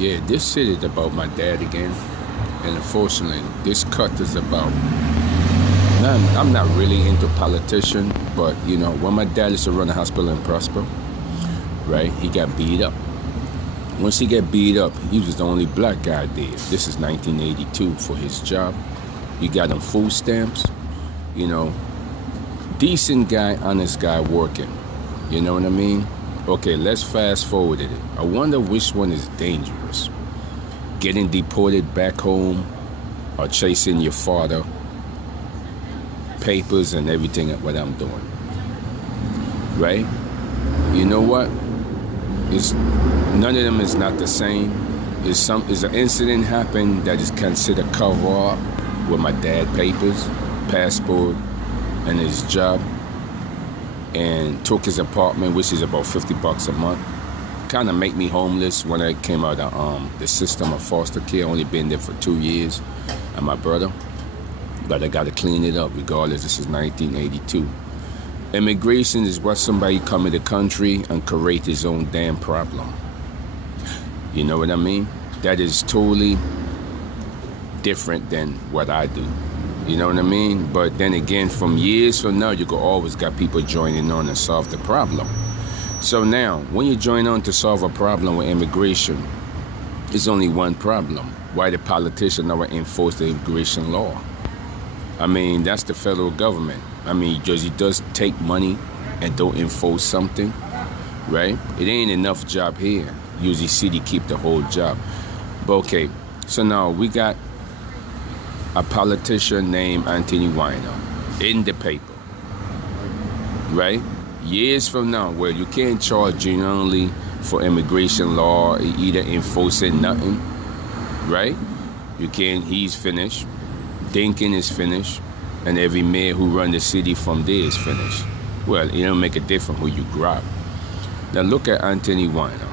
Yeah, this shit is about my dad again. And unfortunately, this cut is about... I'm not really into politician, but, you know, when my dad used to run a hospital in Prosper, right, he got beat up. Once he got beat up, he was the only black guy there. This is 1982 for his job. He got him food stamps, you know. Decent guy, honest guy working. You know what I mean? Okay, let's fast forward it. I wonder which one is dangerous. Getting deported back home or chasing your father, papers and everything what I'm doing. Right? You know what? None of them is not the same. Is an incident happened that is considered cover up with my dad papers, passport, and his job, and took his apartment, which is about $50 a month. Kind of make me homeless when I came out of the system of foster care. Only been there for 2 years, and my brother. But I got to clean it up regardless. This is 1982. Immigration is what somebody come in the country and create his own damn problem. You know what I mean? That is totally different than what I do. You know what I mean? But then again, from years from now, you could always got people joining on to solve the problem. So now, when you join on to solve a problem with immigration, it's only one problem. Why the politicians never enforce the immigration law? I mean, that's the federal government. I mean, just it does take money and don't enforce something, right? It ain't enough job here. Usually city keep the whole job. But okay, so now we got a politician named Anthony Weiner in the paper, right? Years from now, where you can't charge genuinely for immigration law, either enforcing nothing, right? You can't, he's finished. Dinkin is finished. And every mayor who run the city from there is finished. Well, it don't make a difference who you grab. Now look at Anthony Weiner,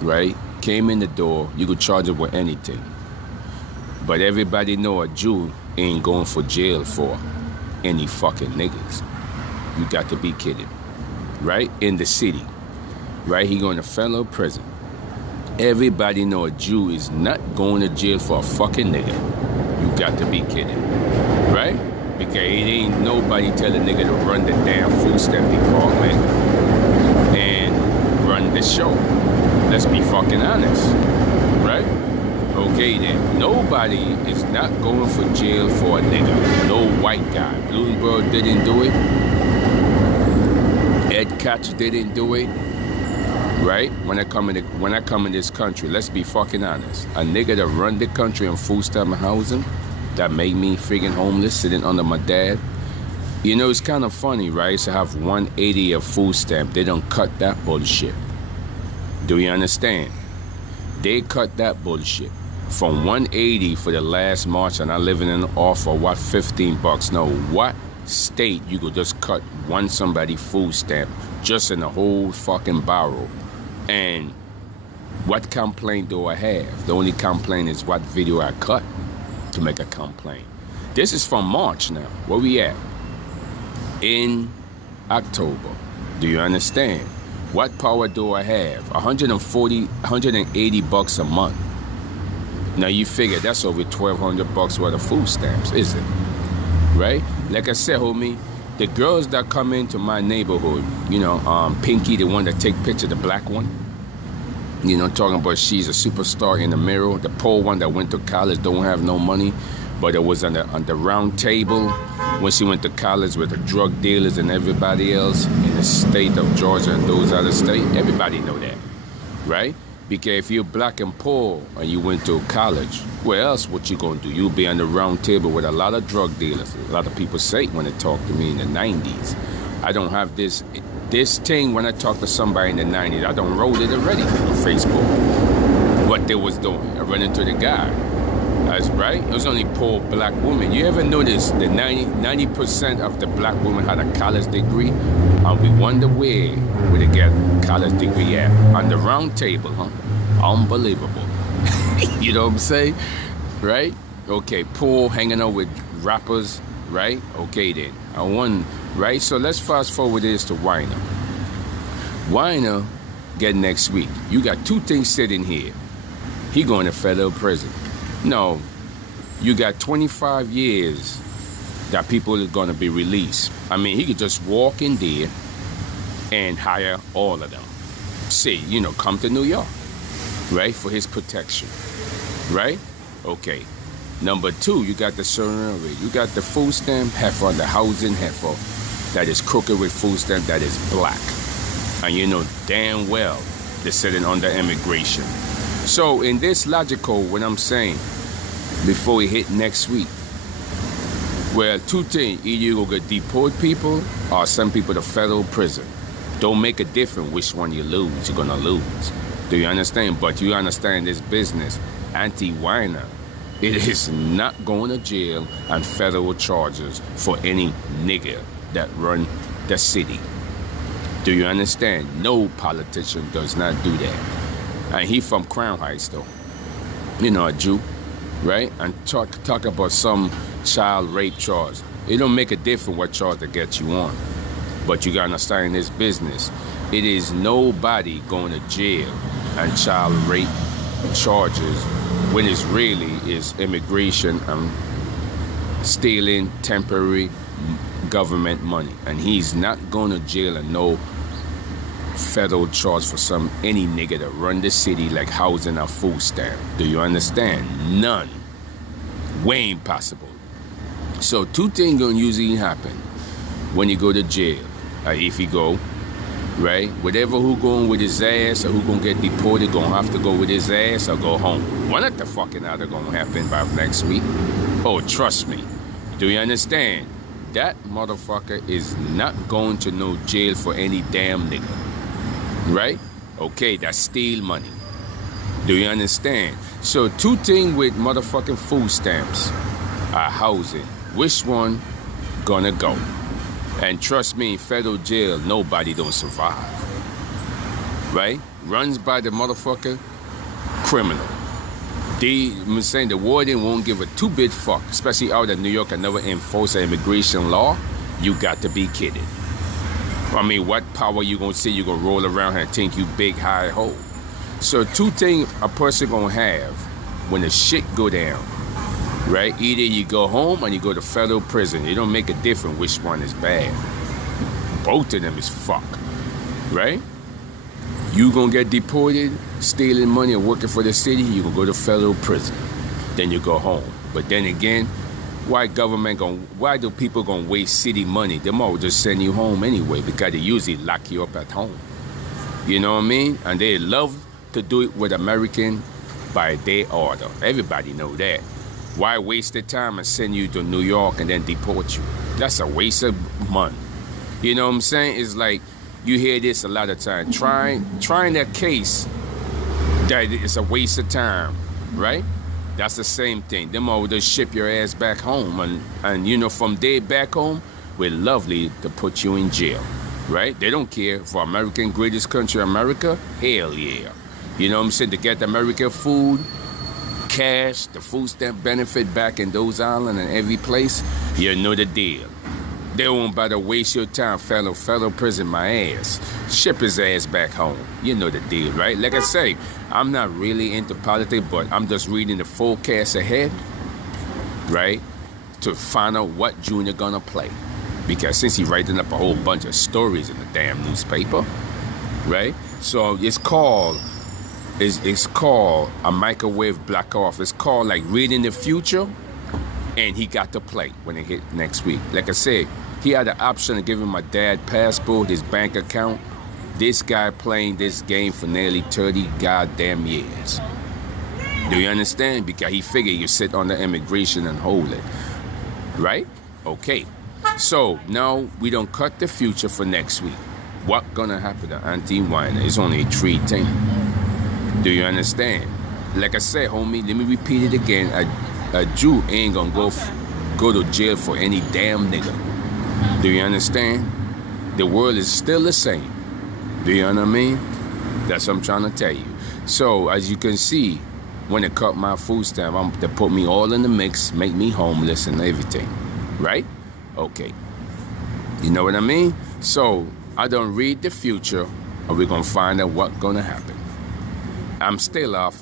right? Came in the door, you could charge him with anything. But everybody know a Jew ain't going for jail for any fucking niggas. You got to be kidding, right? In the city, right? He going to federal prison. Everybody know a Jew is not going to jail for a fucking nigga. You got to be kidding, right? Because it ain't nobody tell a nigga to run the damn food stamp department and run the show. Let's be fucking honest, right? Okay then, nobody is not going for jail for a nigga. No white guy. Bloomberg didn't do it. Ed Koch didn't do it. Right? When I come in this country, let's be fucking honest. A nigga that run the country on food stamp housing, that made me friggin' homeless, sitting under my dad. You know, it's kind of funny, right? To have 180 of food stamp, they don't cut that bullshit. Do you understand? They cut that bullshit. From 180 for the last March, and I living in off for what, $15? No, what state you could just cut one somebody food stamp just in a whole fucking barrel? And what complaint do I have? The only complaint is what video I cut to make a complaint. This is from March now. Where we at? In October. Do you understand? What power do I have? $180 a month. Now you figure that's over $1,200 worth of food stamps, is it? Right? Like I said, homie, the girls that come into my neighborhood, you know, Pinky, the one that take picture, the black one, you know, talking about she's a superstar in the mirror. The poor one that went to college, don't have no money, but it was on the round table when she went to college with the drug dealers and everybody else in the state of Georgia and those other states. Everybody know that, right? Because if you're black and poor and you went to college, where else what you gonna do? You'll be on the round table with a lot of drug dealers. A lot of people say when they talk to me in the 90s. I don't have this thing when I talk to somebody in the 90s. I don't roll it already on Facebook. What they was doing. I run into the guy. That's right. It was only poor black women. You ever notice the 90% of the black women had a college degree? And we wonder where they get college degree at. On the round table, huh? Unbelievable. You know what I'm saying? Right? Okay, poor, hanging out with rappers, right? Okay then. I won, right? So let's fast forward this to Weiner. Weiner get next week. You got two things sitting here. he going to federal prison. No, you got 25 years that people are going to be released. I mean, he could just walk in there and hire all of them. Say, come to New York, right, for his protection, right? Okay. Number two, you got the surrender rate. You got the food stamp heifer, the housing heifer that is crooked with food stamp that is black. And you know damn well they're sitting under immigration. So in this logical, what I'm saying, before we hit next week, well, two things. Either you go get deport people or send people to federal prison. Don't make a difference which one you lose. You're going to lose. Do you understand? But you understand this business, anti-weiner, it is not going to jail and federal charges for any nigger that run the city. Do you understand? No politician does not do that. And he from Crown Heights, though. A Jew, right? And talk about some child rape charge. It don't make a difference what charge to get you on. But you got to understand this business. It is nobody going to jail and child rape charges when it's really is immigration and stealing temporary government money. And he's not going to jail and no federal charge for any nigga that run the city like housing or food stamp. Do you understand? None. Way impossible. So two things gonna usually happen when you go to jail. If you go, right? Whatever who going with his ass or who gonna get deported gonna have to go with his ass or go home. One of the fucking other gonna happen by next week. Oh, trust me. Do you understand? That motherfucker is not going to no jail for any damn nigga. Right? Okay, that's steal money. Do you understand? So two things with motherfucking food stamps are housing. Which one gonna go? And trust me, in federal jail, nobody don't survive. Right? Runs by the motherfucker criminal. I'm saying the warden won't give a two-bit fuck, especially out of New York and never enforce an immigration law. You got to be kidding. I mean, what power you gonna say you gonna roll around and think you big high hole? So two things a person gonna have when the shit go down, right? Either you go home or you go to federal prison. It don't make a difference which one is bad. Both of them is fuck, right? You gonna get deported, stealing money and working for the city, you gonna go to federal prison. Then you go home. But then again, why do people gonna waste city money? They might just send you home anyway because they usually lock you up at home. You know what I mean? And they love to do it with American by their order. Everybody know that. Why waste the time and send you to New York and then deport you? That's a waste of money. You know what I'm saying? It's like, you hear this a lot of times. Trying that case, that is a waste of time, right? That's the same thing. Them all just ship your ass back home. And from there back home, we're lovely to put you in jail, right? They don't care for American greatest country, America. Hell yeah. You know what I'm saying? To get American food, cash, the food stamp benefit back in those islands and every place, you know the deal. They won't bother waste your time, federal prison my ass. Ship his ass back home. You know the deal, right? Like I say, I'm not really into politics, but I'm just reading the forecast ahead, right? To find out what Junior gonna play. Because since he's writing up a whole bunch of stories in the damn newspaper, right? So it's called a microwave black off. It's called like reading the future. And he got to play when it hit next week. Like I said, he had the option of giving my dad passport, his bank account. This guy playing this game for nearly 30 goddamn years. Do you understand? Because he figured you sit on the immigration and hold it. Right? Okay. So now we don't cut the future for next week. What gonna happen to anti-weiner? It's only 3 things. Do you understand? Like I said, homie, let me repeat it again. A Jew ain't gonna go to jail for any damn nigga. Do you understand? The world is still the same. Do you know what I mean? That's what I'm trying to tell you. So, as you can see, when they cut my food stamp, they put me all in the mix, make me homeless and everything. Right? Okay. You know what I mean? So, I don't read the future, or we're gonna find out what's gonna happen. I'm still off